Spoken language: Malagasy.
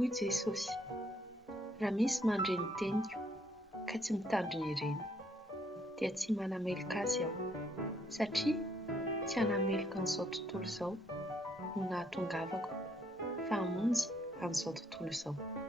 Hoy Jesosy, raha misy mandre ny teniko ka tsy mitandrina ireny, dia tsy manamelika azy aho, satria tsy hanamelika an'izao tontolo izao no nahatongavako fa hamonjy an'izao tontolo izao.